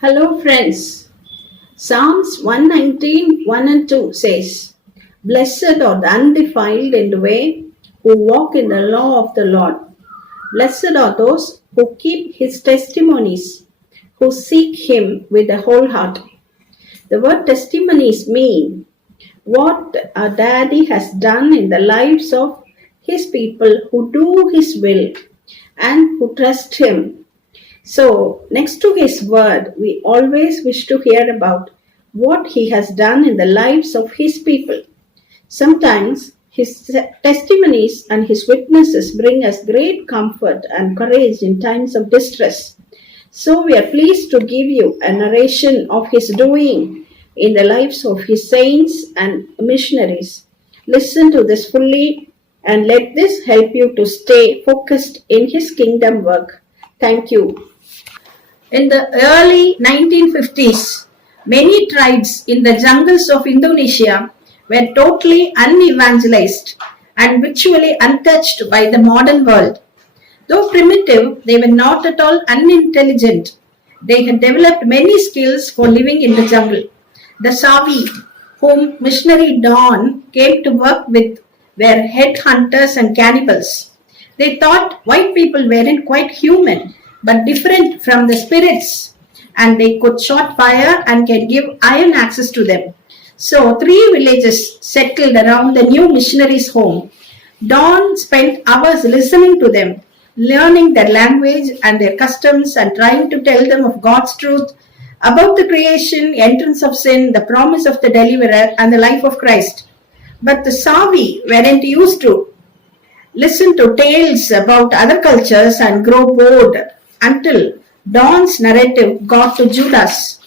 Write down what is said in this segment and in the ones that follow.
Hello, friends. Psalms 119, 1 and 2 says, Blessed are the undefiled in the way who walk in the law of the Lord. Blessed are those who keep his testimonies, who seek him with the whole heart. The word testimonies mean what our daddy has done in the lives of his people who do his will and who trust him. So, next to his word, we always wish to hear about what he has done in the lives of his people. Sometimes his testimonies and his witnesses bring us great comfort and courage in times of distress. So, we are pleased to give you a narration of his doing in the lives of his saints and missionaries. Listen to this fully and let this help you to stay focused in his kingdom work. Thank you. In the early 1950s, many tribes in the jungles of Indonesia were totally unevangelized and virtually untouched by the modern world. Though primitive, they were not at all unintelligent. They had developed many skills for living in the jungle. The Savi, whom missionary Don came to work with, were headhunters and cannibals. They thought white people weren't quite human, but different from the spirits, and they could shot fire and can give iron access to them. So 3 villages settled around the new missionary's home. Don spent hours listening to them, learning their language and their customs and trying to tell them of God's truth about the creation, entrance of sin, the promise of the deliverer, and the life of Christ. But the Savi weren't used to listen to tales about other cultures and grow bored until Don's narrative got to Judas.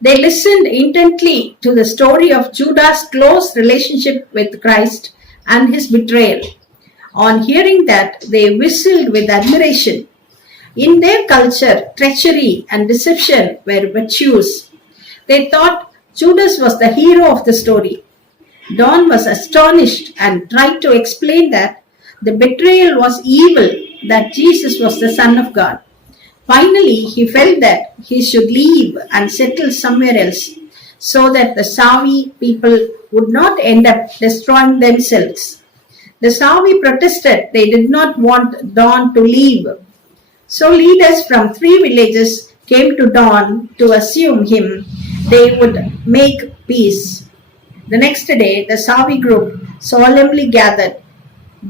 They listened intently to the story of Judas' close relationship with Christ and his betrayal. On hearing that, they whistled with admiration. In their culture, treachery and deception were virtues. They thought Judas was the hero of the story. Don was astonished and tried to explain that the betrayal was evil, that Jesus was the Son of God. Finally, he felt that he should leave and settle somewhere else so that the Savi people would not end up destroying themselves. The Savi protested they did not want Don to leave. So leaders from 3 villages came to Don to assume him they would make peace. The next day, the Savi group solemnly gathered.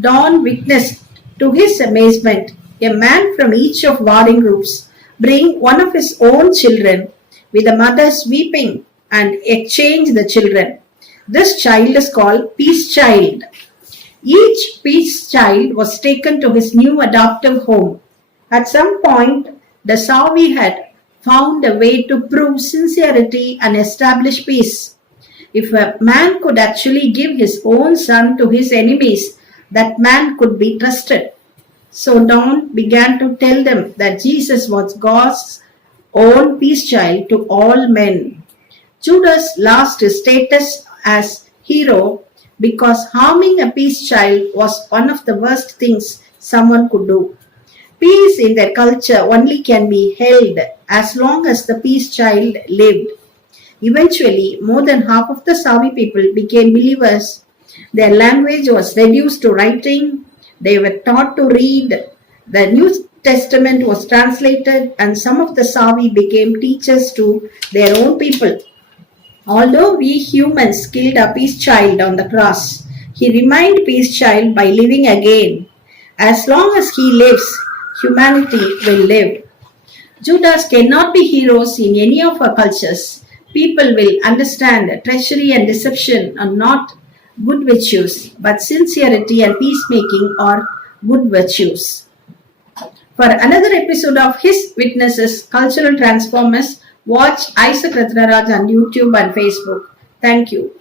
Don witnessed, to his amazement, a man from each of warring groups bring one of his own children with the mothers weeping and exchange the children. This child is called Peace Child. Each Peace Child was taken to his new adoptive home. At some point, the Savi had found a way to prove sincerity and establish peace. If a man could actually give his own son to his enemies, that man could be trusted. So Don began to tell them that Jesus was God's own peace child to all men. Judas lost his status as hero because harming a peace child was one of the worst things someone could do. Peace in their culture only can be held as long as the peace child lived. Eventually, more than half of the Savi people became believers. Their language was reduced to writing. They were taught to read. The New Testament was translated, and some of the Savi became teachers to their own people. Although we humans killed a peace child on the cross, he remained peace child by living again. As long as he lives, humanity will live. Judas cannot be heroes in any of our cultures. People will understand treachery and deception are not good virtues, but sincerity and peacemaking are good virtues. For another episode of His Witnesses, Cultural Transformers, watch Isaac RATHINARAJ on YouTube and Facebook. Thank you.